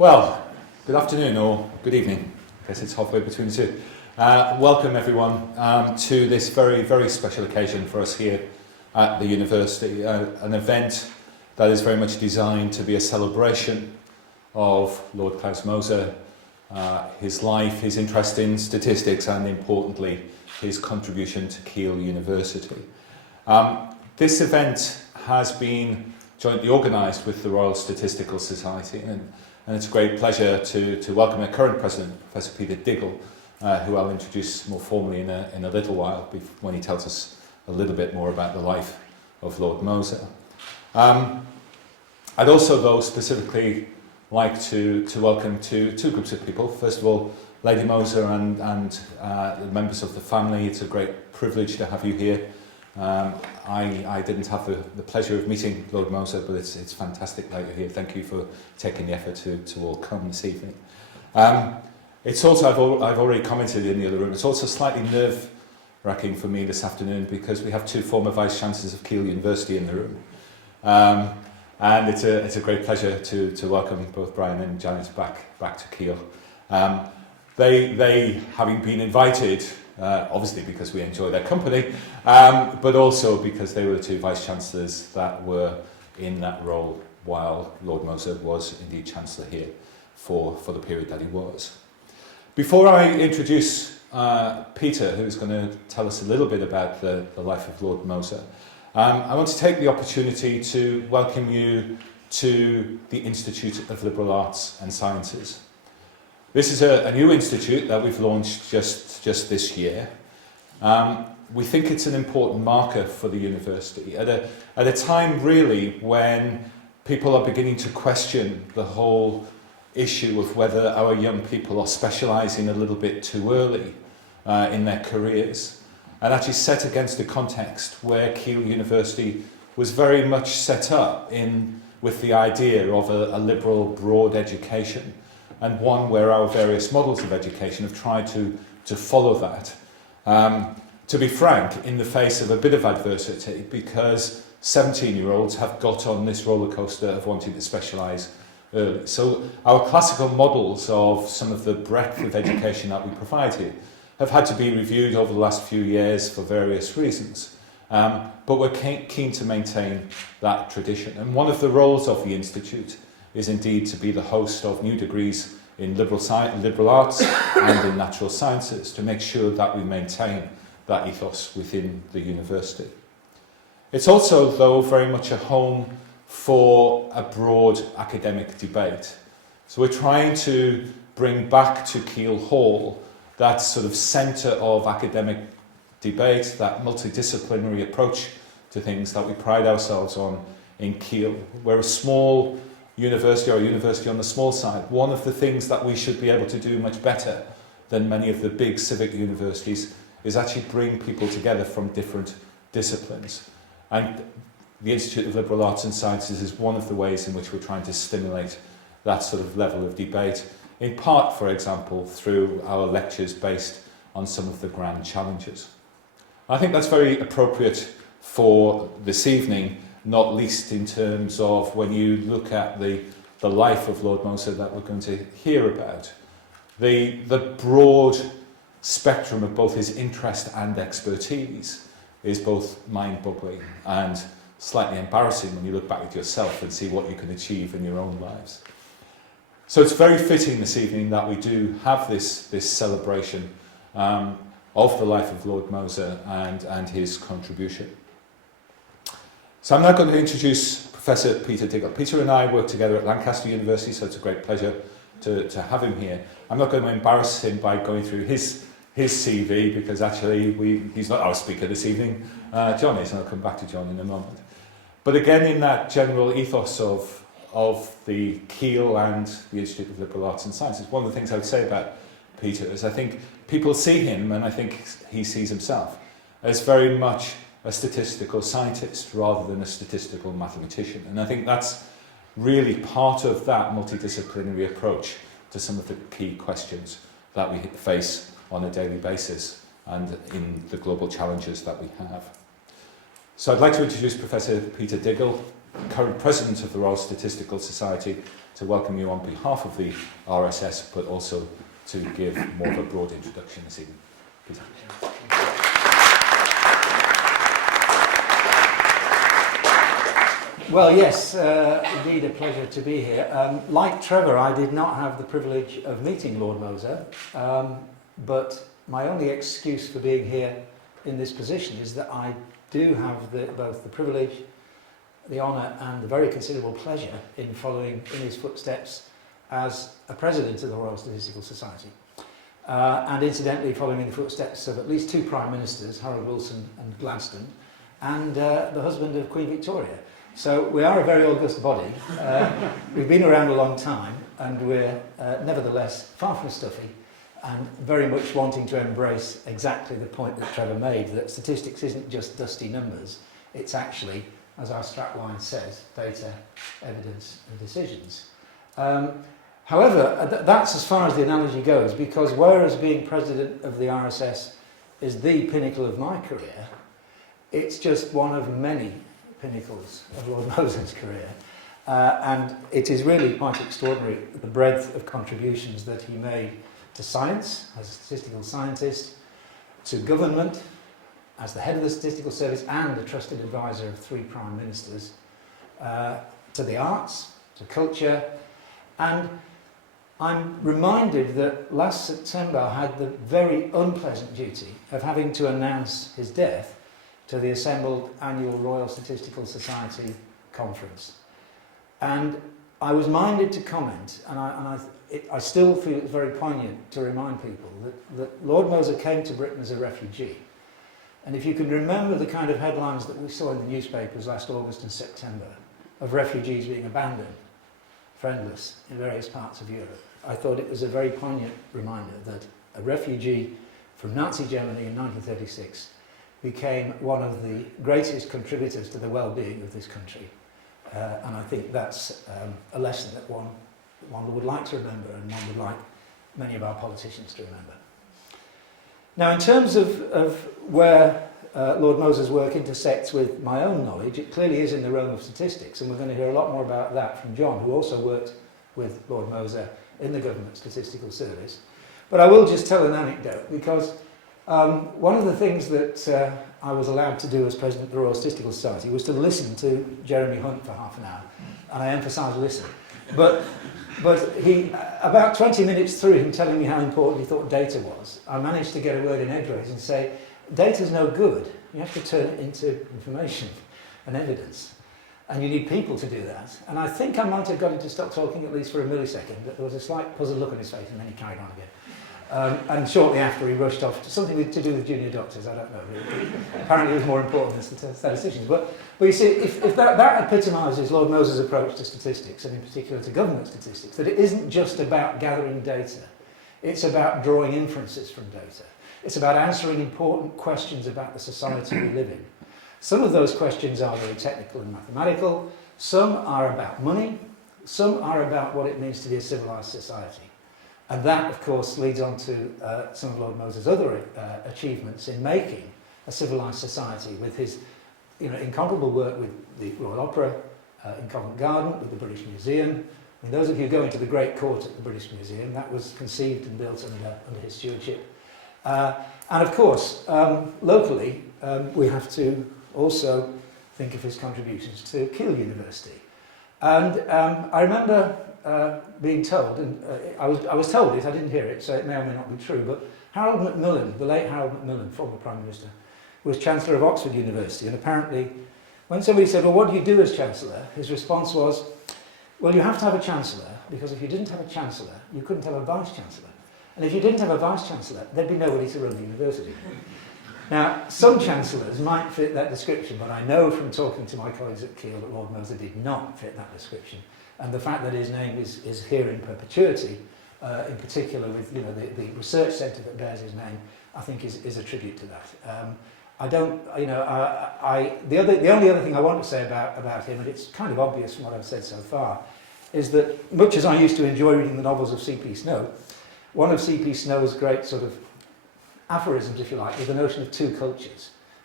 Well, good afternoon or good evening. I guess it's halfway between the two. Welcome everyone to this very, very special occasion for us here at the university. An event that is very much designed to be a celebration of Lord Claus Moser, his life, his interest in statistics, and importantly, his contribution to Keele University. This event has been jointly organised with the Royal Statistical Society, and it's a great pleasure to welcome our current president, Professor Peter Diggle, who I'll introduce more formally in a little while when he tells us a little bit more about the life of Lord Moser. I'd also, though, specifically like to welcome two groups of people. First of all, Lady Moser and the members of the family. It's a great privilege to have you here. I didn't have the pleasure of meeting Lord Moser, but it's fantastic that you're here. Thank you for taking the effort to all come this evening. It's also, I've already commented in the other room, it's also slightly nerve-wracking for me this afternoon because we have two former Vice-Chancellors of Keele University in the room. And it's a great pleasure to welcome both Brian and Janet back to Keele. They having been invited, obviously because we enjoy their company, but also because they were the two Vice-Chancellors that were in that role while Lord Moser was indeed Chancellor here for the period that he was. Before I introduce Peter, who's going to tell us a little bit about the life of Lord Moser, I want to take the opportunity to welcome you to the Institute of Liberal Arts and Sciences. This is a new institute that we've launched just this year. We think it's an important marker for the university at a time really when people are beginning to question the whole issue of whether our young people are specialising a little bit too early in their careers, and actually set against the context where Keele University was very much set up with the idea of a liberal, broad education, and one where our various models of education have tried to follow that. To be frank, in the face of a bit of adversity, because 17-year-olds have got on this roller coaster of wanting to specialise early. So our classical models of some of the breadth of education that we provide here have had to be reviewed over the last few years for various reasons. But we're keen to maintain that tradition. And one of the roles of the Institute is indeed to be the host of new degrees in liberal arts and in natural sciences to make sure that we maintain that ethos within the university. It's also, though, very much a home for a broad academic debate. So we're trying to bring back to Keele Hall that sort of centre of academic debate, that multidisciplinary approach to things that we pride ourselves on in Keele. We're a small university, or a university on the small side. One of the things that we should be able to do much better than many of the big civic universities is actually bring people together from different disciplines. And the Institute of Liberal Arts and Sciences is one of the ways in which we're trying to stimulate that sort of level of debate, in part, for example, through our lectures based on some of the grand challenges. I think that's very appropriate for this evening, not least in terms of when you look at the life of Lord Moser that we're going to hear about. The broad spectrum of both his interest and expertise is both mind-boggling and slightly embarrassing when you look back at yourself and see what you can achieve in your own lives. So it's very fitting this evening that we do have this celebration of the life of Lord Moser and his contribution. So I'm now going to introduce Professor Peter Diggle. Peter and I work together at Lancaster University, so it's a great pleasure to have him here. I'm not going to embarrass him by going through his CV, because actually he's not our speaker this evening. John is, and I'll come back to John in a moment. But again, in that general ethos of the Keele and the Institute of Liberal Arts and Sciences, one of the things I would say about Peter is I think people see him, and I think he sees himself, as very much a statistical scientist rather than a statistical mathematician. And I think that's really part of that multidisciplinary approach to some of the key questions that we face on a daily basis and in the global challenges that we have. So I'd like to introduce Professor Peter Diggle. current president of the Royal Statistical Society, to welcome you on behalf of the RSS, but also to give more of a broad introduction this evening. Peter. Well, yes, indeed a pleasure to be here. Like Trevor, I did not have the privilege of meeting Lord Moser, but my only excuse for being here in this position is that I do have both the privilege, the honour and the very considerable pleasure in following in his footsteps as a president of the Royal Statistical Society. And incidentally following in the footsteps of at least two Prime Ministers, Harold Wilson and Gladstone, and the husband of Queen Victoria. So we are a very august body. We've been around a long time, and we're nevertheless far from stuffy, and very much wanting to embrace exactly the point that Trevor made, that statistics isn't just dusty numbers, it's actually, as our strapline says, data, evidence and decisions. However, that's as far as the analogy goes, because whereas being president of the RSS is the pinnacle of my career, it's just one of many pinnacles of Lord Moser's career. And it is really quite extraordinary, the breadth of contributions that he made to science as a statistical scientist, to government as the head of the Statistical Service and a trusted advisor of three Prime Ministers, to the arts, to culture. And I'm reminded that last September I had the very unpleasant duty of having to announce his death to the assembled annual Royal Statistical Society conference. And I was minded to comment, and I still feel it's very poignant to remind people that Lord Moser came to Britain as a refugee. And if you can remember the kind of headlines that we saw in the newspapers last August and September of refugees being abandoned, friendless, in various parts of Europe, I thought it was a very poignant reminder that a refugee from Nazi Germany in 1936 became one of the greatest contributors to the well-being of this country. And I think that's a lesson that one would like to remember, and one would like many of our politicians to remember. Now, in terms of where Lord Moser's work intersects with my own knowledge, it clearly is in the realm of statistics, and we're going to hear a lot more about that from John, who also worked with Lord Moser in the Government Statistical Service. But I will just tell an anecdote, because one of the things that I was allowed to do as President of the Royal Statistical Society was to listen to Jeremy Hunt for half an hour, and I emphasise listen. But he, about 20 minutes through him telling me how important he thought data was, I managed to get a word in edgeways and say, data's no good, you have to turn it into information and evidence. And you need people to do that. And I think I might have got him to stop talking at least for a millisecond, but there was a slight puzzled look on his face, and then he carried on again. And shortly after he rushed off to something to do with junior doctors, I don't know. Apparently it was more important than statisticians. But you see, if that epitomises Lord Moser's approach to statistics, and in particular to government statistics, that it isn't just about gathering data, it's about drawing inferences from data. It's about answering important questions about the society we live in. Some of those questions are very technical and mathematical, some are about money, some are about what it means to be a civilised society. And that, of course, leads on to some of Lord Moser's other achievements in making a civilised society, with his incomparable work with the Royal Opera, in Covent Garden, with the British Museum. I mean, those of you who go into the Great Court at the British Museum, that was conceived and built under his stewardship. And of course, locally, we have to also think of his contributions to Keele University. And I remember being told, and I was told it, I didn't hear it, so it may or may not be true, but Harold Macmillan, the late Harold Macmillan, former Prime Minister, was Chancellor of Oxford University, and apparently when somebody said, well, what do you do as Chancellor? His response was, well, you have to have a Chancellor, because if you didn't have a Chancellor, you couldn't have a Vice-Chancellor. And if you didn't have a Vice-Chancellor, there'd be nobody to run the university. Now, some Chancellors might fit that description, but I know from talking to my colleagues at Keele that Lord Moser did not fit that description. And the fact that his name is here in perpetuity, in particular with the research centre that bears his name, I think is a tribute to that. The only other thing I want to say about him, and it's kind of obvious from what I've said so far, is that much as I used to enjoy reading the novels of C.P. Snow, one of C.P. Snow's great sort of aphorisms, if you like, is the notion of two cultures.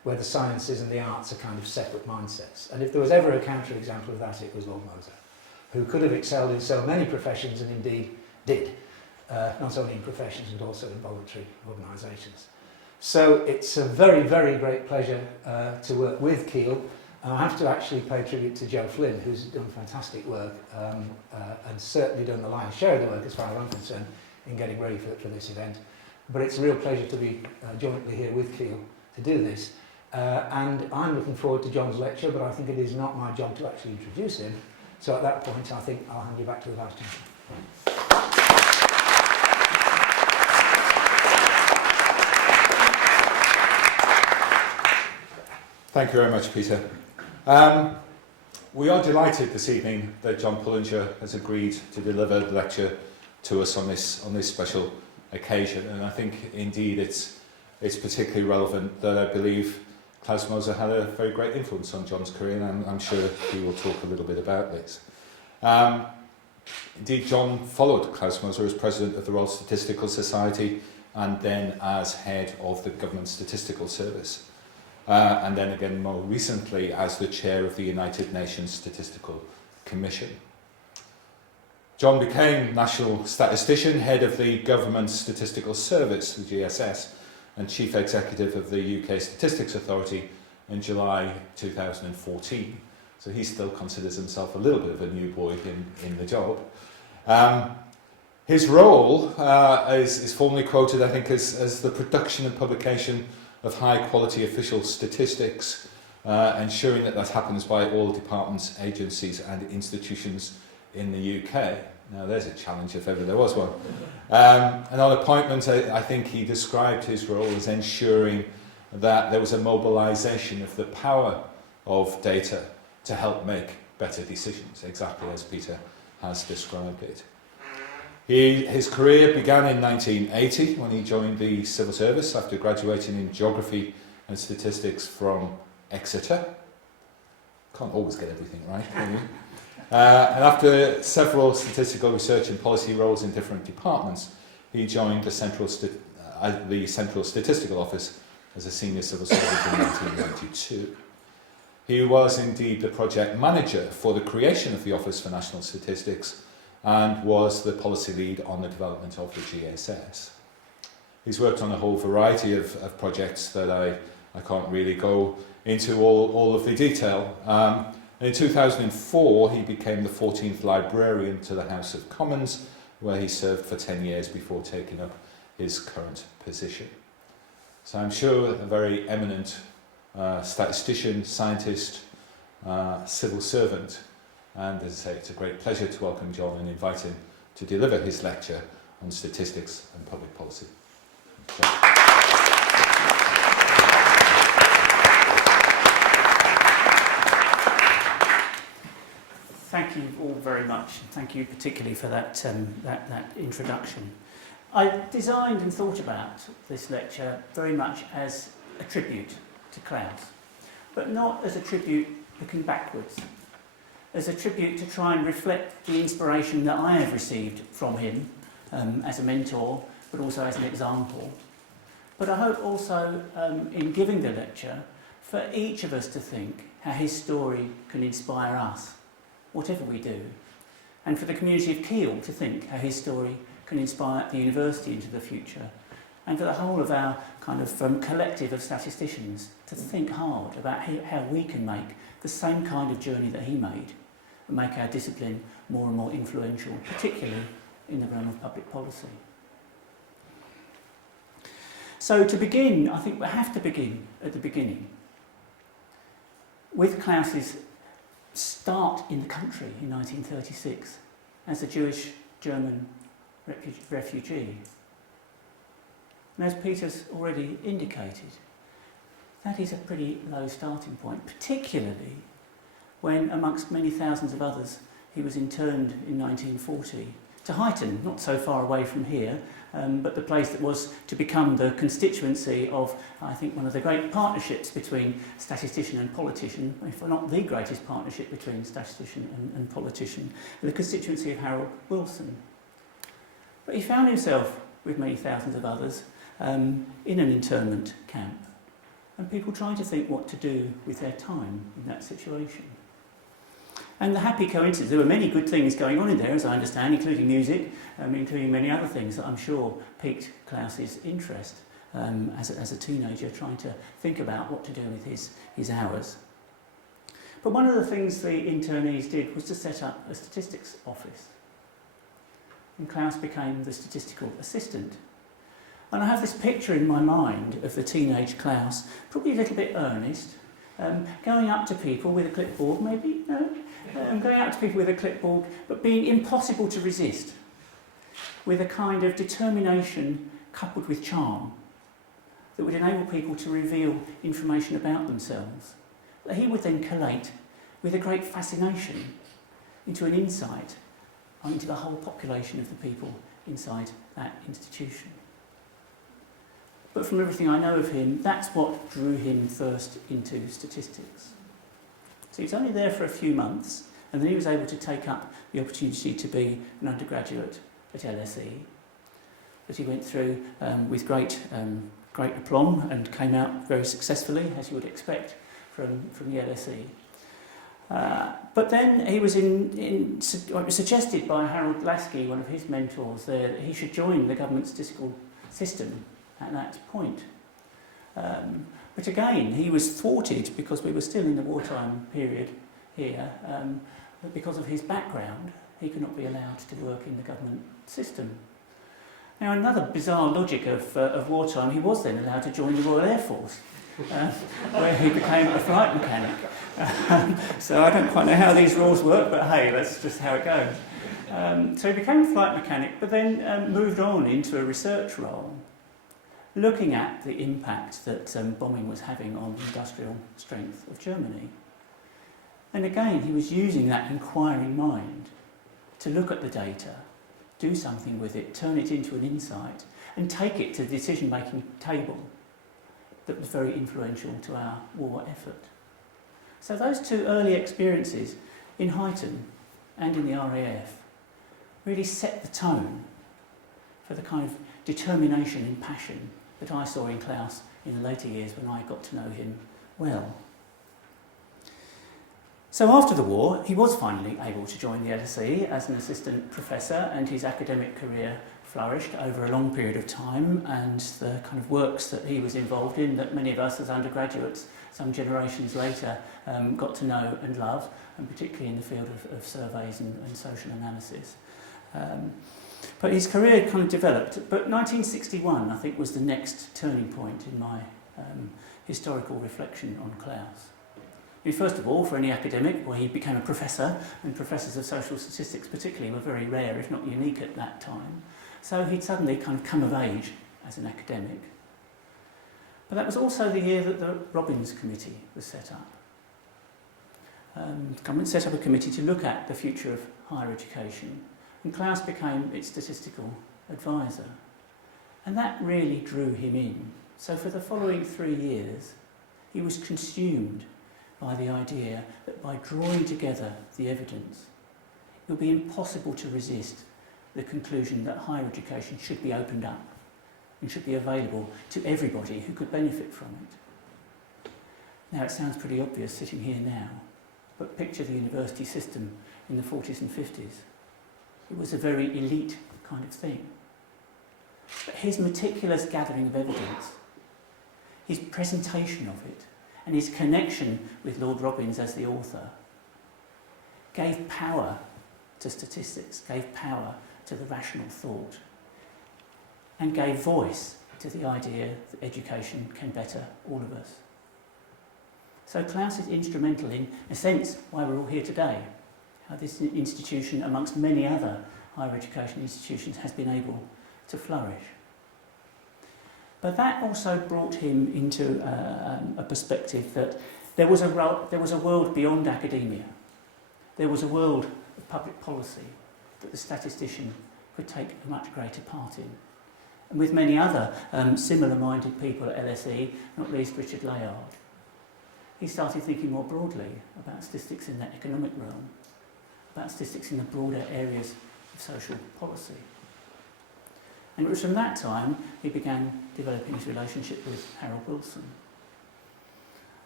where the sciences and the arts are kind of separate mindsets. And if there was ever a counterexample of that, it was Lord Moser, who could have excelled in so many professions and indeed did, not only in professions but also in voluntary organisations. So it's a very, very great pleasure to work with Keele. And I have to actually pay tribute to Joe Flynn, who's done fantastic work and certainly done the lion's share of the work, as far as I'm concerned, in getting ready for this event. But it's a real pleasure to be jointly here with Keele to do this. And I'm looking forward to John's lecture, but I think it is not my job to actually introduce him. So at that point, I think I'll hand you back to the Vice-Chancellor. Thank you very much, Peter. We are delighted this evening that John Pullinger has agreed to deliver the lecture to us on this special occasion, and I think indeed it's particularly relevant that I believe Claus Moser had a very great influence on John's career, and I'm sure he will talk a little bit about this. Indeed, John followed Claus Moser as president of the Royal Statistical Society and then as head of the Government Statistical Service. And then again more recently as the chair of the United Nations Statistical Commission. John became National Statistician, head of the Government Statistical Service, the GSS, and chief executive of the UK Statistics Authority in July 2014. So he still considers himself a little bit of a new boy in the job. His role is formally quoted, I think, as the production and publication of high-quality official statistics, ensuring that happens by all departments, agencies and institutions in the UK. Now there's a challenge if ever there was one. And on appointment, I think he described his role as ensuring that there was a mobilisation of the power of data to help make better decisions, exactly as Peter has described it. His career began in 1980 when he joined the civil service after graduating in geography and statistics from Exeter. Can't always get everything right, can you? And after several statistical research and policy roles in different departments, he joined the Central Statistical Office as a senior civil servant in 1992. He was indeed the project manager for the creation of the Office for National Statistics and was the policy lead on the development of the GSS. He's worked on a whole variety of projects that I can't really go into all of the detail. In 2004, he became the 14th librarian to the House of Commons, where he served for 10 years before taking up his current position. So I'm sure a very eminent statistician, scientist, civil servant. And as I say, it's a great pleasure to welcome John and invite him to deliver his lecture on statistics and public policy. Thank you all very much. Thank you particularly for that introduction. I designed and thought about this lecture very much as a tribute to Claus, but not as a tribute looking backwards. As a tribute to try and reflect the inspiration that I have received from him as a mentor, but also as an example. But I hope also in giving the lecture for each of us to think how his story can inspire us, whatever we do. And for the community of Keele to think how his story can inspire the university into the future. And for the whole of our kind of collective of statisticians to think hard about how we can make the same kind of journey that he made and make our discipline more and more influential, particularly in the realm of public policy. So to begin, I think we have to begin at the beginning with Claus's start in the country in 1936 as a Jewish German refugee. And as Peter's already indicated, that is a pretty low starting point, particularly when, amongst many thousands of others, he was interned in 1940 to Huyton, not so far away from here, but the place that was to become the constituency of, I think, one of the great partnerships between statistician and politician, if not the greatest partnership between statistician and politician, the constituency of Harold Wilson. But he found himself, with many thousands of others, in an internment camp. and people trying to think what to do with their time in that situation. And the happy coincidence, there were many good things going on in there, as I understand, including music, including many other things that I'm sure piqued Claus's interest as a teenager, trying to think about what to do with his hours. But one of the things the internees did was to set up a statistics office. And Claus became the statistical assistant. And I have this picture in my mind of the teenage Claus, probably a little bit earnest, going up to people with a clipboard, maybe, no? Going out to people with a clipboard, but being impossible to resist, with a kind of determination coupled with charm that would enable people to reveal information about themselves, that he would then collate with a great fascination into an insight into the whole population of the people inside that institution. But from everything I know of him, that's what drew him first into statistics. So he was only there for a few months, and then he was able to take up the opportunity to be an undergraduate at LSE, that he went through with great aplomb and came out very successfully, as you would expect from the LSE. But then he was it was suggested by Harold Lasky, one of his mentors there, that he should join the government statistical system at that point. But again, he was thwarted because we were still in the wartime period here. But because of his background, he could not be allowed to work in the government system. Now, another bizarre logic of wartime, he was then allowed to join the Royal Air Force, where he became a flight mechanic. So I don't quite know how these rules work, but hey, that's just how it goes. So he became a flight mechanic, but then moved on into a research role, looking at the impact that bombing was having on the industrial strength of Germany. And again, he was using that inquiring mind to look at the data, do something with it, turn it into an insight, and take it to the decision-making table that was very influential to our war effort. So those two early experiences in Huyton and in the RAF really set the tone for the kind of determination and passion that I saw in Claus in the later years when I got to know him well. So after the war, he was finally able to join the LSE as an assistant professor, and his academic career flourished over a long period of time, and the kind of works that he was involved in that many of us as undergraduates some generations later got to know and love, and particularly in the field of surveys and social analysis. But his career kind of developed, but 1961 I think was the next turning point in my historical reflection on Claus. First of all, for any academic, well, he became a professor, and professors of social statistics particularly were very rare, if not unique at that time. So he'd suddenly kind of come of age as an academic. But that was also the year that the Robbins Committee was set up. The government set up a committee to look at the future of higher education, and Claus became its statistical advisor. And that really drew him in. So for the following 3 years, he was consumed by the idea that by drawing together the evidence, it would be impossible to resist the conclusion that higher education should be opened up and should be available to everybody who could benefit from it. Now, it sounds pretty obvious sitting here now, but picture the university system in the 40s and 50s. It was a very elite kind of thing. But his meticulous gathering of evidence, his presentation of it, and his connection with Lord Robbins as the author gave power to statistics, gave power to the rational thought, and gave voice to the idea that education can better all of us. So Claus is instrumental in a sense why we're all here today, how this institution, amongst many other higher education institutions, has been able to flourish. But that also brought him into a perspective that there was a world beyond academia. There was a world of public policy that the statistician could take a much greater part in. And with many other similar-minded people at LSE, not least Richard Layard, he started thinking more broadly about statistics in the economic realm, about statistics in the broader areas of social policy. And it was from that time he began developing his relationship with Harold Wilson.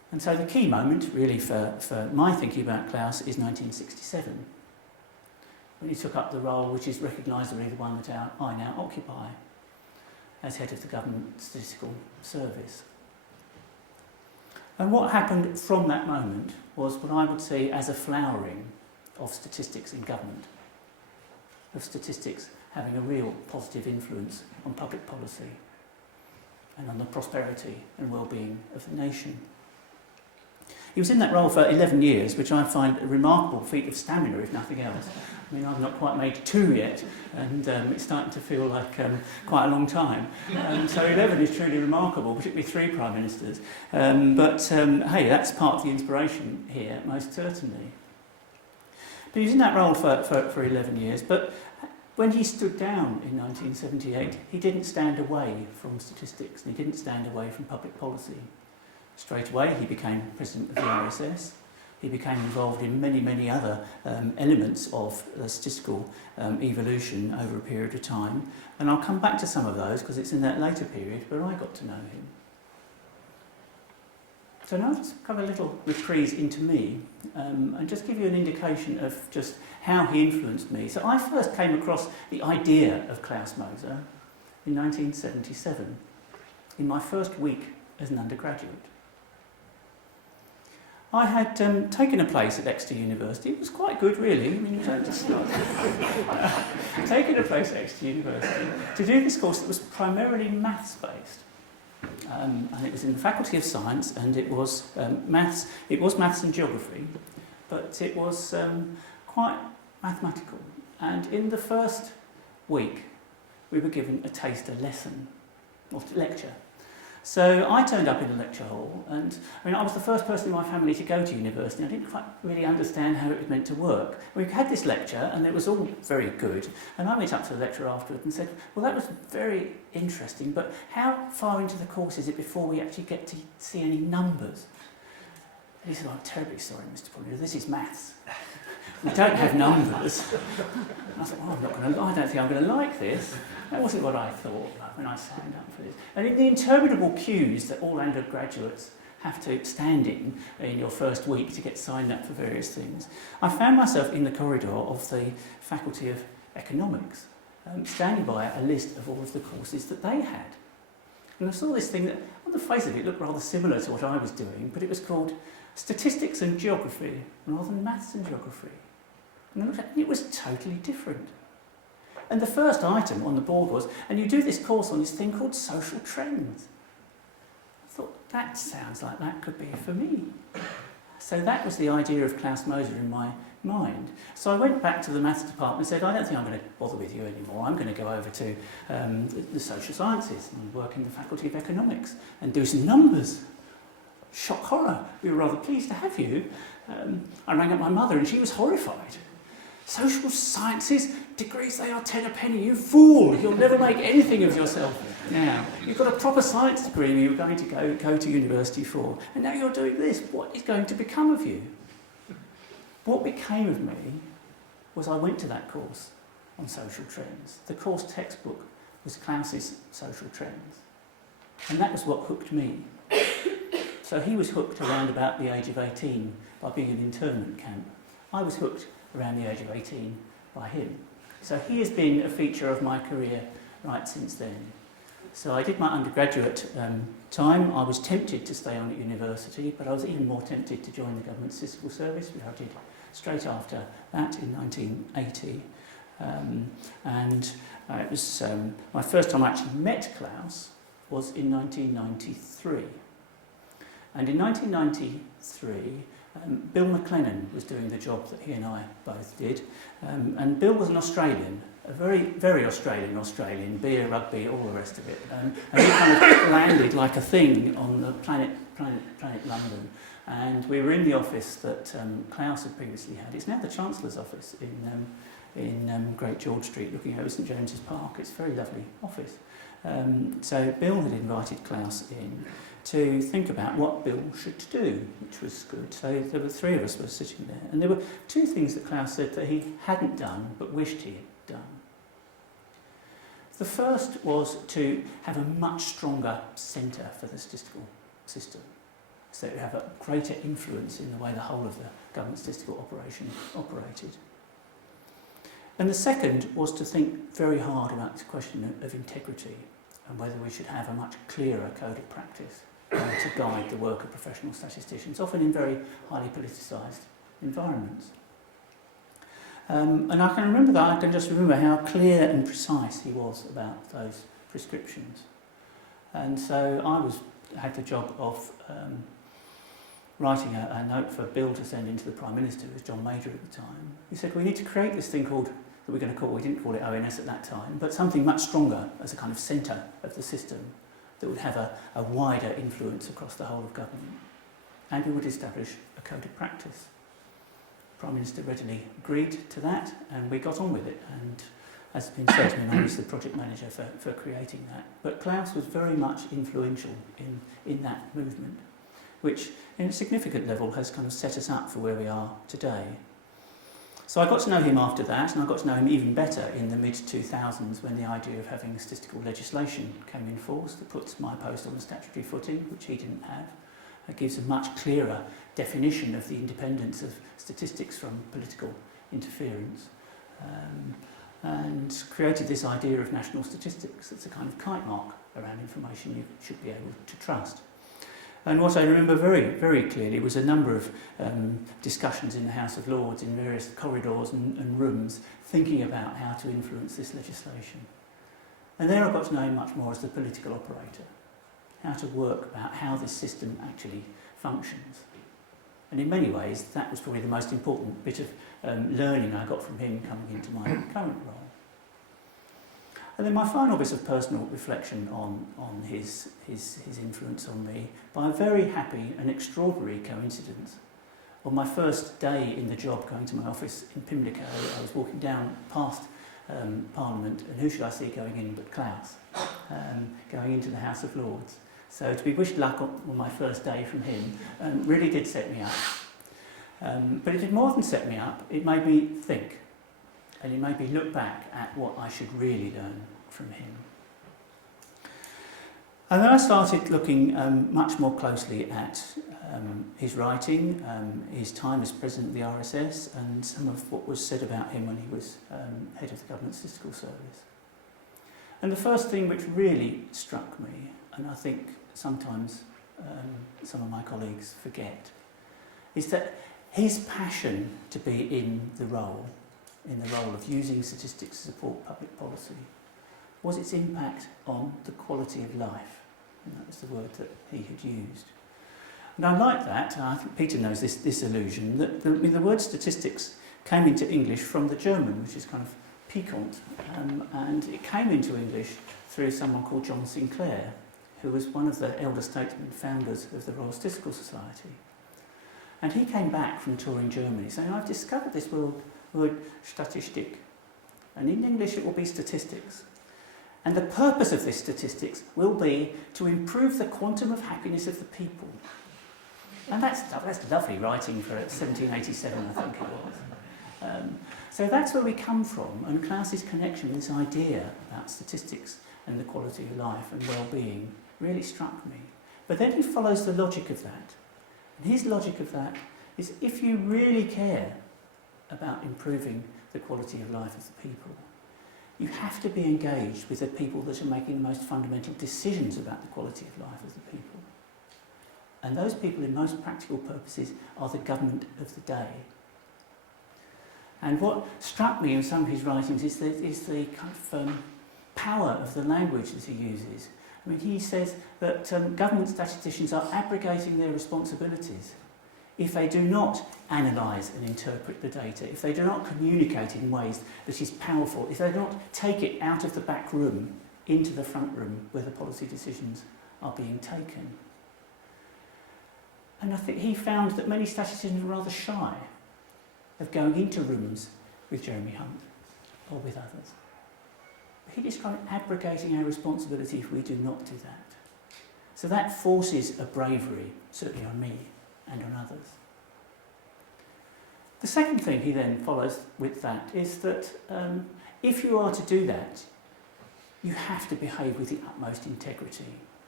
And so the key moment, really, for my thinking about Claus is 1967, when he took up the role which is recognisably the one that I now occupy as head of the Government Statistical Service. And what happened from that moment was what I would see as a flowering of statistics in government, of statistics having a real positive influence on public policy and on the prosperity and well-being of the nation. He was in that role for 11 years, which I find a remarkable feat of stamina, if nothing else. I mean, I've not quite made 2 yet, and it's starting to feel like quite a long time. So 11 is truly remarkable, particularly 3 Prime Ministers. Hey, that's part of the inspiration here, most certainly. But he was in that role for 11 years, but when he stood down in 1978, he didn't stand away from statistics, and he didn't stand away from public policy. Straight away, he became president of the RSS. He became involved in many, many other elements of statistical evolution over a period of time. And I'll come back to some of those because it's in that later period where I got to know him. So now I'll just cover a little reprise into me and just give you an indication of just how he influenced me. So I first came across the idea of Claus Moser in 1977, in my first week as an undergraduate. I had taken a place at Exeter University. It was quite good, really. I mean, you don't just taken a place at Exeter University to do this course that was primarily maths-based. And it was in the Faculty of Science, and it was maths. It was maths and geography, but it was quite mathematical. And in the first week, we were given a taster lesson, or lecture. So I turned up in the lecture hall, and I was the first person in my family to go to university. I didn't quite really understand how it was meant to work. We had this lecture, and it was all very good. And I went up to the lecturer afterwards and said, well, that was very interesting, but how far into the course is it before we actually get to see any numbers? And he said, I'm terribly sorry, Mr. Pollard, this is maths. We don't have numbers. I thought, I don't think I'm going to like this. That wasn't what I thought when I signed up for this. And in the interminable queues that all undergraduates have to stand in your first week to get signed up for various things, I found myself in the corridor of the Faculty of Economics, standing by a list of all of the courses that they had. And I saw this thing that, on the face of it, looked rather similar to what I was doing, but it was called Statistics and Geography, rather than Maths and Geography. And it was totally different. And the first item on the board was, and you do this course on this thing called social trends. I thought, that sounds like that could be for me. So that was the idea of Claus Moser in my mind. So I went back to the maths department and said, I don't think I'm going to bother with you anymore. I'm going to go over to the social sciences and work in the Faculty of Economics and do some numbers. Shock horror. We were rather pleased to have you. I rang up my mother and she was horrified. Social sciences, degrees, they are 10 a penny. You fool! You'll never make anything of yourself now. You've got a proper science degree you were going to go to university for. And now you're doing this. What is going to become of you? What became of me was I went to that course on social trends. The course textbook was Claus's Social Trends. And that was what hooked me. So he was hooked around about the age of 18 by being in an internment camp. I was hooked around the age of 18 by him. So he has been a feature of my career right since then. So I did my undergraduate time. I was tempted to stay on at university, but I was even more tempted to join the Government Statistical Service, which I did straight after that in 1980. It was my first time I actually met Claus was in 1993. And in 1993, Bill McLennan was doing the job that he and I both did. And Bill was an Australian, a very, very Australian, beer, rugby, all the rest of it. And he kind of landed like a thing on the planet London. And we were in the office that Claus had previously had. It's now the Chancellor's office in Great George Street, looking over St James's Park. It's a very lovely office. So Bill had invited Claus in to think about what Bill should do, which was good. So there were 3 of us were sitting there. And there were 2 things that Claus said that he hadn't done, but wished he had done. The first was to have a much stronger centre for the statistical system. so it would have a greater influence in the way the whole of the government statistical operation operated. And the second was to think very hard about the question of integrity and whether we should have a much clearer code of practice to guide the work of professional statisticians, often in very highly politicised environments. And I can remember that, I can just remember how clear and precise he was about those prescriptions. And so I had the job of writing a note for a bill to send into the Prime Minister, who was John Major at the time. He said, we need to create this thing called, that we're going to call, we didn't call it ONS at that time, but something much stronger as a kind of centre of the system that would have a wider influence across the whole of government. And we would establish a code of practice. The Prime Minister readily agreed to that, and we got on with it. And as has been said, I was the project manager for creating that. But Claus was very much influential in that movement, which in a significant level has kind of set us up for where we are today. So I got to know him after that, and I got to know him even better in the mid-2000s when the idea of having statistical legislation came in force that puts my post on the statutory footing, which he didn't have. It gives a much clearer definition of the independence of statistics from political interference, and created this idea of national statistics. It's a kind of kite mark around information you should be able to trust. And what I remember very, very clearly was a number of discussions in the House of Lords in various corridors and rooms thinking about how to influence this legislation. And there I got to know him much more as the political operator, how to work about how this system actually functions. And in many ways, that was probably the most important bit of learning I got from him coming into my current role. And then my final bit of personal reflection on his influence on me, by a very happy and extraordinary coincidence. On my first day in the job, going to my office in Pimlico, I was walking down past Parliament, and who should I see going in but Claus, going into the House of Lords. So to be wished luck on my first day from him really did set me up. But it did more than set me up, it made me think. And it made me look back at what I should really learn from him. And then I started looking much more closely at his writing, his time as president of the RSS, and some of what was said about him when he was head of the Government Statistical Service. And the first thing which really struck me, and I think sometimes some of my colleagues forget, is that his passion to be in the role of using statistics to support public policy was its impact on the quality of life. And that was the word that he had used. And I like that, and I think Peter knows this allusion, that the word statistics came into English from the German, which is kind of piquant, and it came into English through someone called John Sinclair, who was one of the elder statesmen founders of the Royal Statistical Society. And he came back from touring Germany saying, I've discovered this word Statistik, and in English it will be statistics. And the purpose of this statistics will be to improve the quantum of happiness of the people. And that's lovely writing for 1787, I think it was. So that's where we come from, and Claus's connection with this idea about statistics and the quality of life and well-being really struck me. But then he follows the logic of that. And his logic of that is, if you really care about improving the quality of life of the people, you have to be engaged with the people that are making the most fundamental decisions about the quality of life of the people. And those people, in most practical purposes, are the government of the day. And what struck me in some of his writings is the kind of power of the language that he uses. I mean, he says that government statisticians are abrogating their responsibilities if they do not analyse and interpret the data, if they do not communicate in ways that is powerful, if they do not take it out of the back room into the front room where the policy decisions are being taken. And I think he found that many statisticians were rather shy of going into rooms with Jeremy Hunt or with others. He described abrogating our responsibility if we do not do that. So that forces a bravery, certainly on me and on others. The second thing he then follows with that is that if you are to do that, you have to behave with the utmost integrity.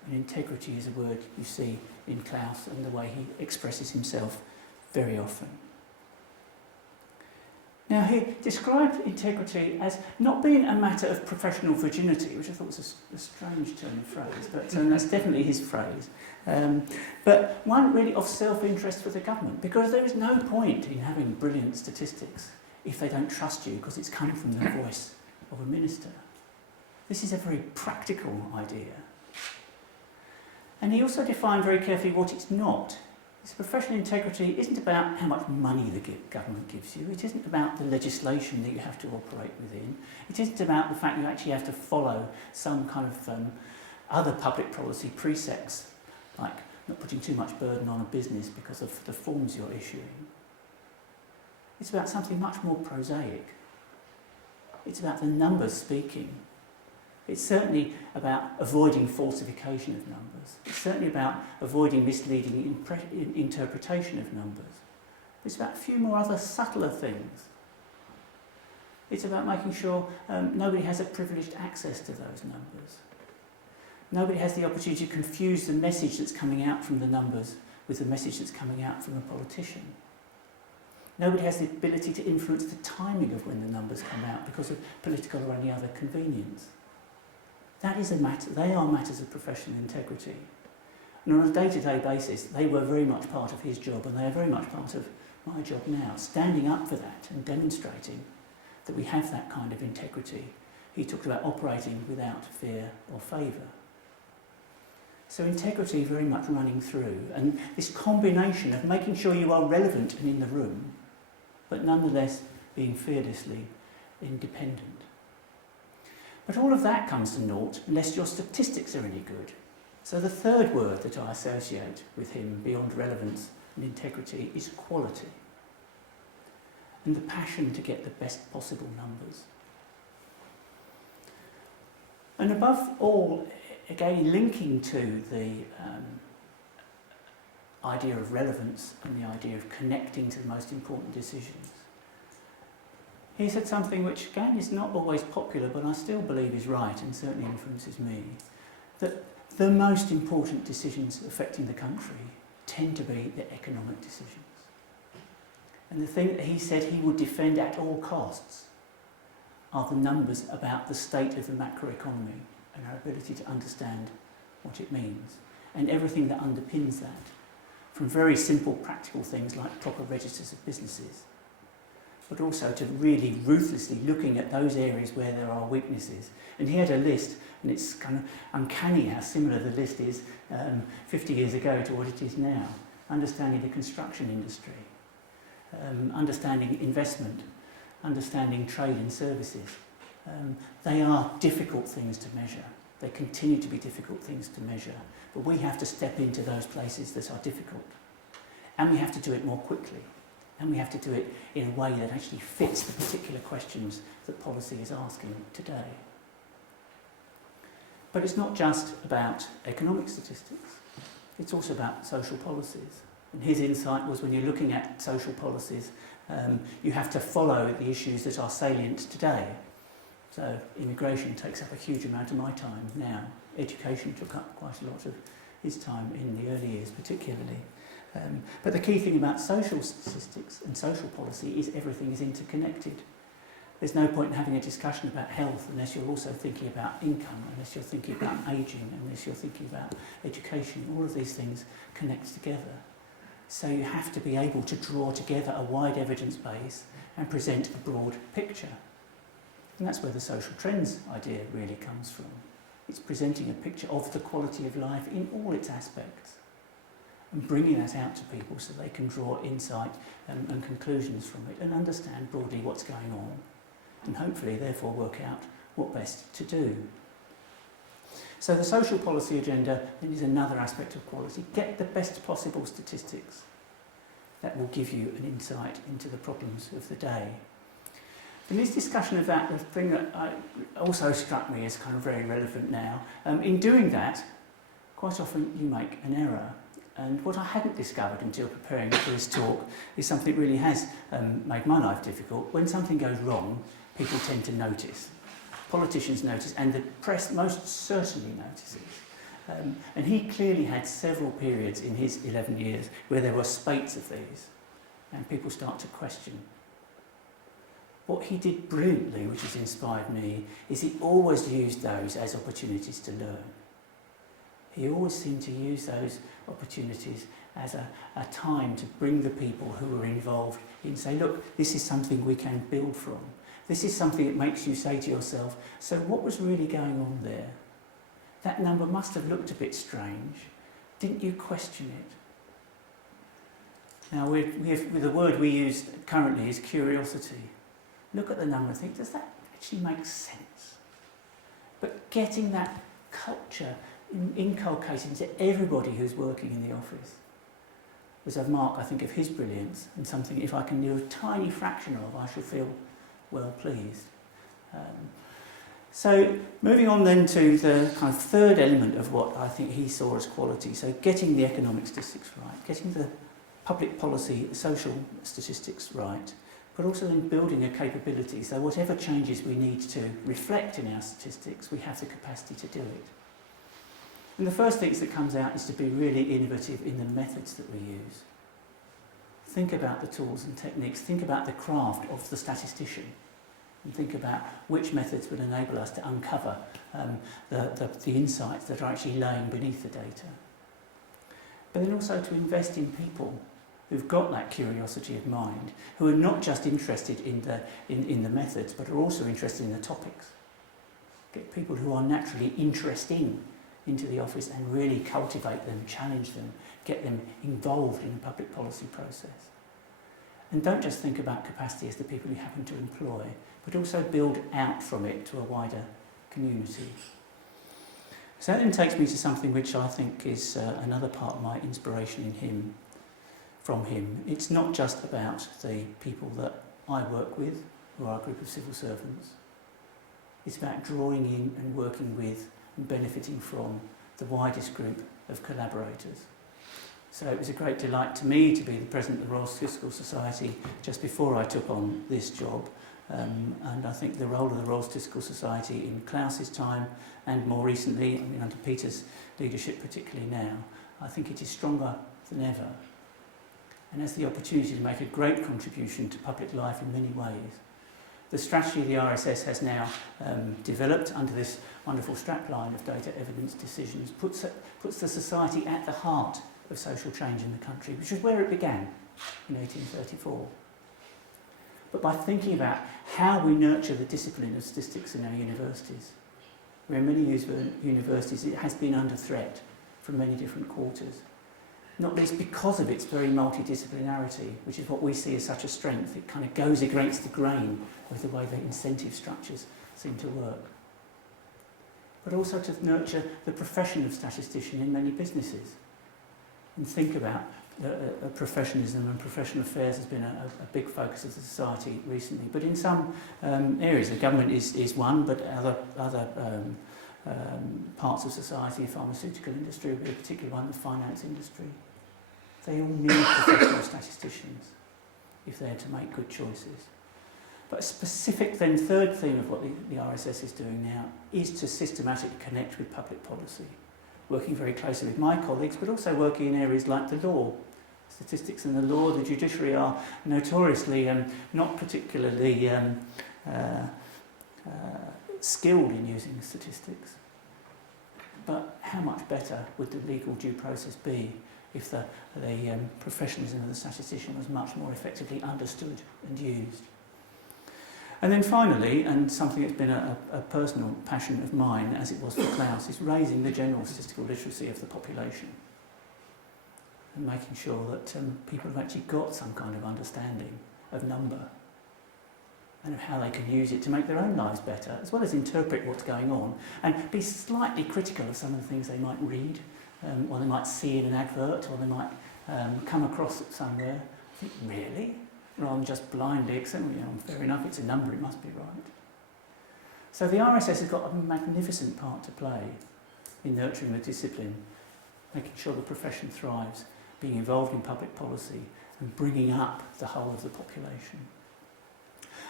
And integrity is a word you see in Claus and the way he expresses himself very often. Now, he described integrity as not being a matter of professional virginity, which I thought was a strange turn of phrase, but that's definitely his phrase. But one really of self-interest for the government, because there is no point in having brilliant statistics if they don't trust you because it's coming from the voice of a minister. This is a very practical idea. And he also defined very carefully what it's not. This professional integrity isn't about how much money the government gives you. It isn't about the legislation that you have to operate within. It isn't about the fact you actually have to follow some kind of other public policy precepts, like not putting too much burden on a business because of the forms you're issuing. It's about something much more prosaic. It's about the numbers speaking. It's certainly about avoiding falsification of numbers. It's certainly about avoiding misleading interpretation of numbers. It's about a few more other subtler things. It's about making sure nobody has a privileged access to those numbers. Nobody has the opportunity to confuse the message that's coming out from the numbers with the message that's coming out from a politician. Nobody has the ability to influence the timing of when the numbers come out because of political or any other convenience. That is a matter, they are matters of professional integrity. And on a day-to-day basis, they were very much part of his job, and they are very much part of my job now, standing up for that and demonstrating that we have that kind of integrity. He talked about operating without fear or favour. So integrity very much running through, and this combination of making sure you are relevant and in the room, but nonetheless being fearlessly independent. But all of that comes to naught unless your statistics are any good. So the third word that I associate with him beyond relevance and integrity is quality. And the passion to get the best possible numbers. And above all, again linking to the idea of relevance and the idea of connecting to the most important decisions, he said something which, again, is not always popular, but I still believe is right and certainly influences me, that the most important decisions affecting the country tend to be the economic decisions. And the thing that he said he would defend at all costs are the numbers about the state of the macroeconomy and our ability to understand what it means, and everything that underpins that, from very simple practical things like proper registers of businesses, but also to really ruthlessly looking at those areas where there are weaknesses. And he had a list, and it's kind of uncanny how similar the list is 50 years ago to what it is now. Understanding the construction industry, understanding investment, understanding trade and services. They are difficult things to measure. They continue to be difficult things to measure. But we have to step into those places that are difficult. And we have to do it more quickly. And we have to do it in a way that actually fits the particular questions that policy is asking today. But it's not just about economic statistics. It's also about social policies. And his insight was when you're looking at social policies, you have to follow the issues that are salient today. So immigration takes up a huge amount of my time now. Education took up quite a lot of his time in the early years particularly. But the key thing about social statistics and social policy is everything is interconnected. There's no point in having a discussion about health unless you're also thinking about income, unless you're thinking about ageing, unless you're thinking about education. All of these things connect together. So you have to be able to draw together a wide evidence base and present a broad picture. And that's where the social trends idea really comes from. It's presenting a picture of the quality of life in all its aspects and bringing that out to people so they can draw insight and conclusions from it and understand broadly what's going on and hopefully therefore work out what best to do. So the social policy agenda is another aspect of quality. Get the best possible statistics. That will give you an insight into the problems of the day. In this discussion of that, the thing that also struck me as kind of very relevant now, in doing that, quite often you make an error. And what I hadn't discovered until preparing for this talk is something that really has made my life difficult. When something goes wrong, people tend to notice. Politicians notice, and the press most certainly notices. And he clearly had several periods in his 11 years where there were spates of these, and people start to question. What he did brilliantly, which has inspired me, is he always used those as opportunities to learn. He always seemed to use those opportunities as a time to bring the people who were involved in, say, look, this is something we can build from. This is something that makes you say to yourself, so what was really going on there? That number must have looked a bit strange. Didn't you question it? Now, with the word we use currently is curiosity. Look at the number and think, does that actually make sense? But getting that culture inculcated into everybody who's working in the office was a mark, I think, of his brilliance, and something, if I can do a tiny fraction of, I shall feel well pleased. So moving on then to the kind of third element of what I think he saw as quality, so getting the economic statistics right, getting the public policy, social statistics right, but also then building a capability, so whatever changes we need to reflect in our statistics, we have the capacity to do it. And the first thing that comes out is to be really innovative in the methods that we use. Think about the tools and techniques, think about the craft of the statistician, and think about which methods would enable us to uncover the insights that are actually lying beneath the data. But then also to invest in people who've got that curiosity of mind, who are not just interested in the methods, but are also interested in the topics. Get people who are naturally interesting into the office and really cultivate them, challenge them, get them involved in the public policy process. And don't just think about capacity as the people you happen to employ, but also build out from it to a wider community. So that then takes me to something which I think is another part of my inspiration from him. It's not just about the people that I work with, who are a group of civil servants. It's about drawing in and working with and benefiting from the widest group of collaborators. So it was a great delight to me to be the president of the Royal Statistical Society just before I took on this job. And I think the role of the Royal Statistical Society in Claus's time and more recently, under Peter's leadership particularly now, I think it is stronger than ever and has the opportunity to make a great contribution to public life in many ways. The strategy the RSS has now developed under this wonderful strapline of data, evidence, decisions puts the society at the heart of social change in the country, which is where it began in 1834. But by thinking about how we nurture the discipline of statistics in our universities, where in many universities it has been under threat from many different quarters, not least because of its very multidisciplinarity, which is what we see as such a strength. It kind of goes against the grain with the way the incentive structures seem to work. But also to nurture the profession of statistician in many businesses. And think about professionalism and professional affairs has been a big focus of the society recently. But in some areas, the government is one, but other parts of society, pharmaceutical industry would be a particular one, the finance industry. They all need professional statisticians if they're to make good choices. But a specific then third theme of what the RSS is doing now is to systematically connect with public policy, working very closely with my colleagues, but also working in areas like the law. Statistics and the law, the judiciary are notoriously not particularly skilled in using statistics. But how much better would the legal due process be if the professionalism of the statistician was much more effectively understood and used? And then finally, and something that's been a personal passion of mine, as it was for Claus, is raising the general statistical literacy of the population and making sure that people have actually got some kind of understanding of number and of how they can use it to make their own lives better, as well as interpret what's going on and be slightly critical of some of the things they might read, or they might see in an advert, or they might come across it somewhere. I think, really? Rather than just blindly accepting, fair enough, it's a number, it must be right. So the RSS has got a magnificent part to play in nurturing the discipline, making sure the profession thrives, being involved in public policy and bringing up the whole of the population.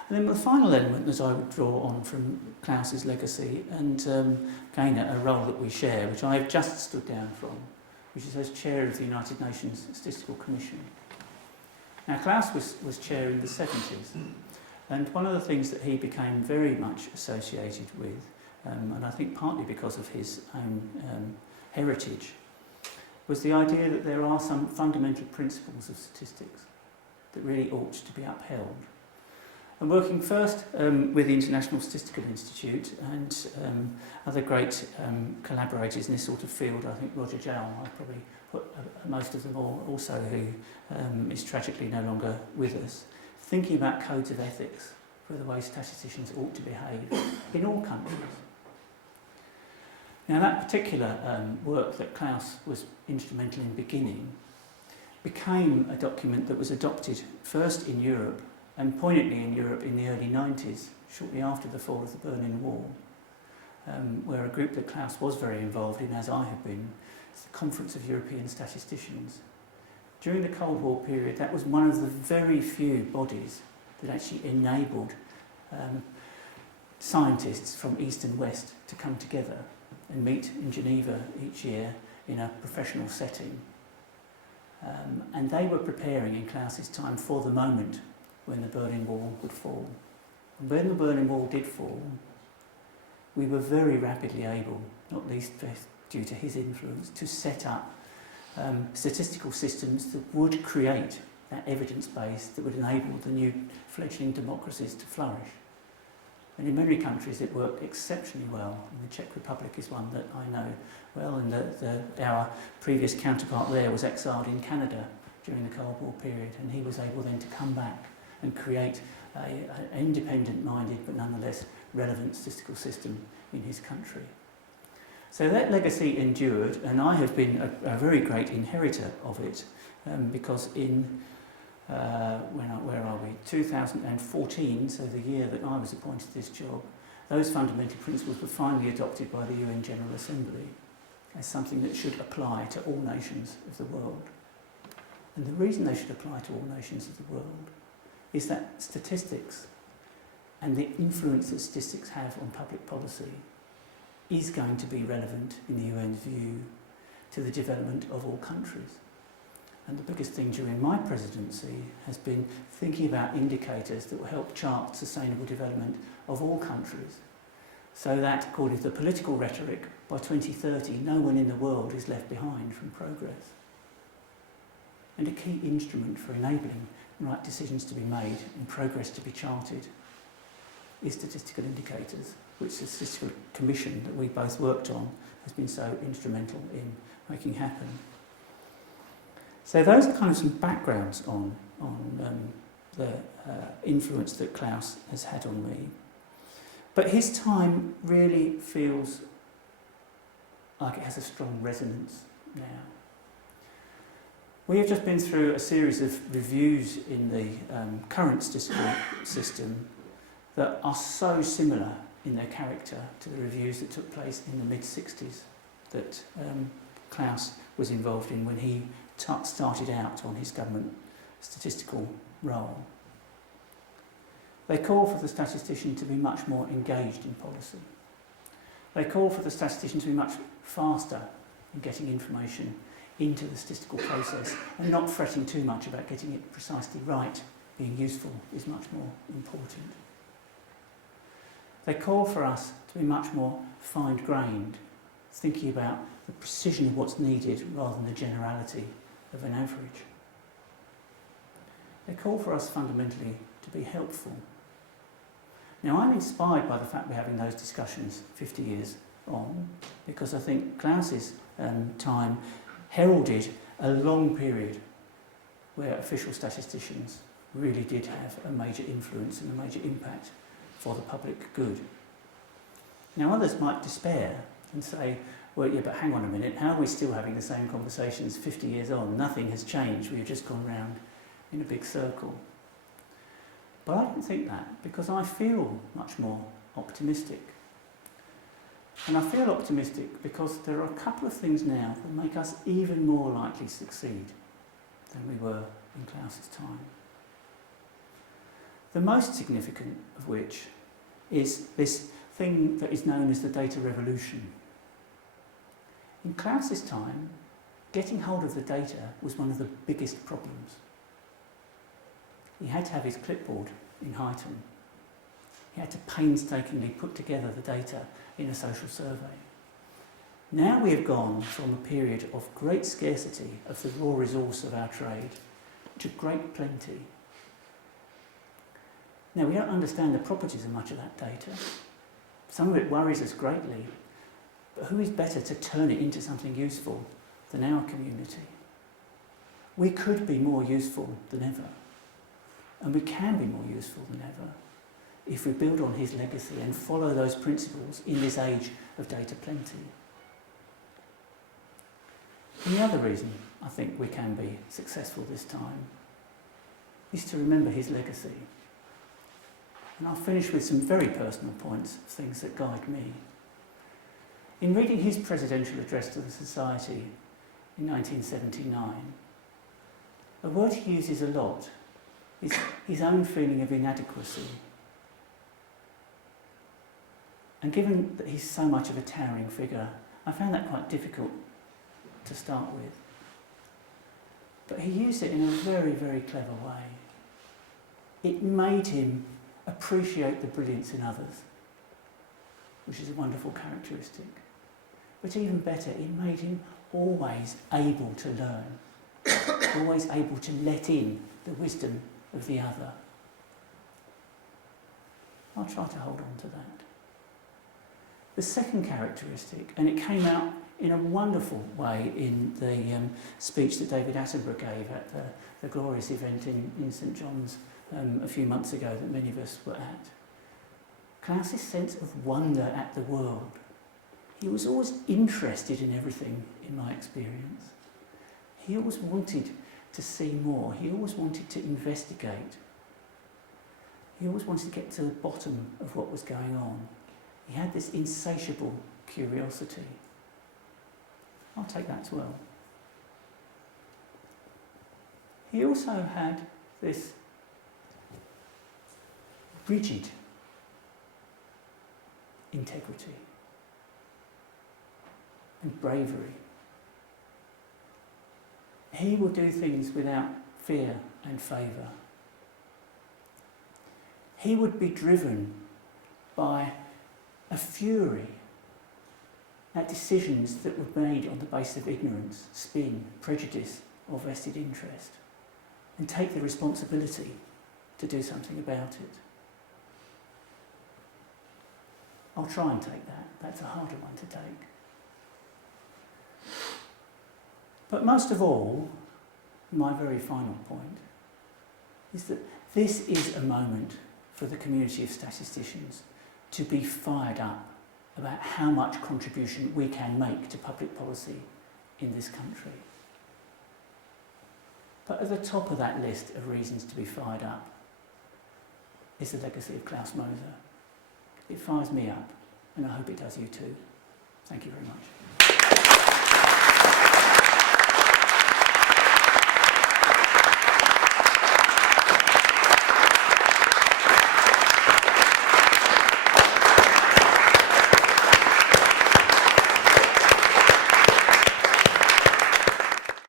And then the final element that I would draw on from Claus's legacy, and again a role that we share, which I have just stood down from, which is as chair of the United Nations Statistical Commission. Now Claus was chair in the 70s, and one of the things that he became very much associated with, and I think partly because of his own heritage, was the idea that there are some fundamental principles of statistics that really ought to be upheld. And working first with the International Statistical Institute and other great collaborators in this sort of field, I think Roger Jowell, I've probably put most of them all also, who is tragically no longer with us, thinking about codes of ethics for the way statisticians ought to behave in all countries. Now that particular work that Claus was instrumental in beginning became a document that was adopted first in Europe, and poignantly in Europe in the early 90s, shortly after the fall of the Berlin Wall, where a group that Claus was very involved in, as I have been, the Conference of European Statisticians. During the Cold War period, that was one of the very few bodies that actually enabled scientists from East and West to come together and meet in Geneva each year in a professional setting. And they were preparing in Claus's time for the moment when the Berlin Wall would fall. And when the Berlin Wall did fall, we were very rapidly able, not least due to his influence, to set up statistical systems that would create that evidence base that would enable the new fledgling democracies to flourish. And in many countries it worked exceptionally well. And the Czech Republic is one that I know well, and our previous counterpart there was exiled in Canada during the Cold War period, and he was able then to come back and create an independent-minded but nonetheless relevant statistical system in his country. So that legacy endured, and I have been a very great inheritor of it, because in, where are we, 2014, so the year that I was appointed to this job, those fundamental principles were finally adopted by the UN General Assembly as something that should apply to all nations of the world. And the reason they should apply to all nations of the world is that statistics and the influence that statistics have on public policy is going to be relevant in the UN's view to the development of all countries. And the biggest thing during my presidency has been thinking about indicators that will help chart sustainable development of all countries, so that, according to the political rhetoric, by 2030 no one in the world is left behind from progress. And a key instrument for enabling right decisions to be made and progress to be charted is statistical indicators, which the Statistical Commission that we both worked on has been so instrumental in making happen. So those are kind of some backgrounds on the influence that Claus has had on me. But his time really feels like it has a strong resonance now. We have just been through a series of reviews in the current statistical system that are so similar in their character to the reviews that took place in the mid-60s that Claus was involved in when he started out on his government statistical role. They call for the statistician to be much more engaged in policy. They call for the statistician to be much faster in getting information into the statistical process and not fretting too much about getting it precisely right. Being useful is much more important. They call for us to be much more fine-grained, thinking about the precision of what's needed rather than the generality of an average. They call for us fundamentally to be helpful. Now, I'm inspired by the fact we're having those discussions 50 years on, because I think Claus's time heralded a long period where official statisticians really did have a major influence and a major impact for the public good. Now, others might despair and say, well, yeah, but hang on a minute, how are we still having the same conversations 50 years on? Nothing has changed, we've just gone round in a big circle. But I don't think that, because I feel much more optimistic. And I feel optimistic because there are a couple of things now that make us even more likely to succeed than we were in Claus's time. The most significant of which is this thing that is known as the data revolution. In Claus's time, getting hold of the data was one of the biggest problems. He had to have his clipboard in Highton. He had to painstakingly put together the data in a social survey. Now we have gone from a period of great scarcity of the raw resource of our trade to great plenty. Now we don't understand the properties of much of that data. Some of it worries us greatly, but who is better to turn it into something useful than our community? We could be more useful than ever, and we can be more useful than ever if we build on his legacy and follow those principles in this age of data plenty. And the other reason I think we can be successful this time is to remember his legacy. And I'll finish with some very personal points of things that guide me. In reading his presidential address to the Society in 1979, a word he uses a lot is his own feeling of inadequacy. And given that he's so much of a towering figure, I found that quite difficult to start with. But he used it in a very, very clever way. It made him appreciate the brilliance in others, which is a wonderful characteristic. But even better, it made him always able to learn, always able to let in the wisdom of the other. I'll try to hold on to that. The second characteristic, and it came out in a wonderful way in the speech that David Attenborough gave at the glorious event in St John's a few months ago that many of us were at. Claus's sense of wonder at the world. He was always interested in everything, in my experience. He always wanted to see more. He always wanted to investigate. He always wanted to get to the bottom of what was going on. He had this insatiable curiosity. I'll take that as well. He also had this rigid integrity and bravery. He would do things without fear and favour. He would be driven by a fury at decisions that were made on the basis of ignorance, spin, prejudice, or vested interest, and take the responsibility to do something about it. I'll try and take that. That's a harder one to take. But most of all, my very final point is that this is a moment for the community of statisticians to be fired up about how much contribution we can make to public policy in this country. But at the top of that list of reasons to be fired up is the legacy of Claus Moser. It fires me up, and I hope it does you too. Thank you very much.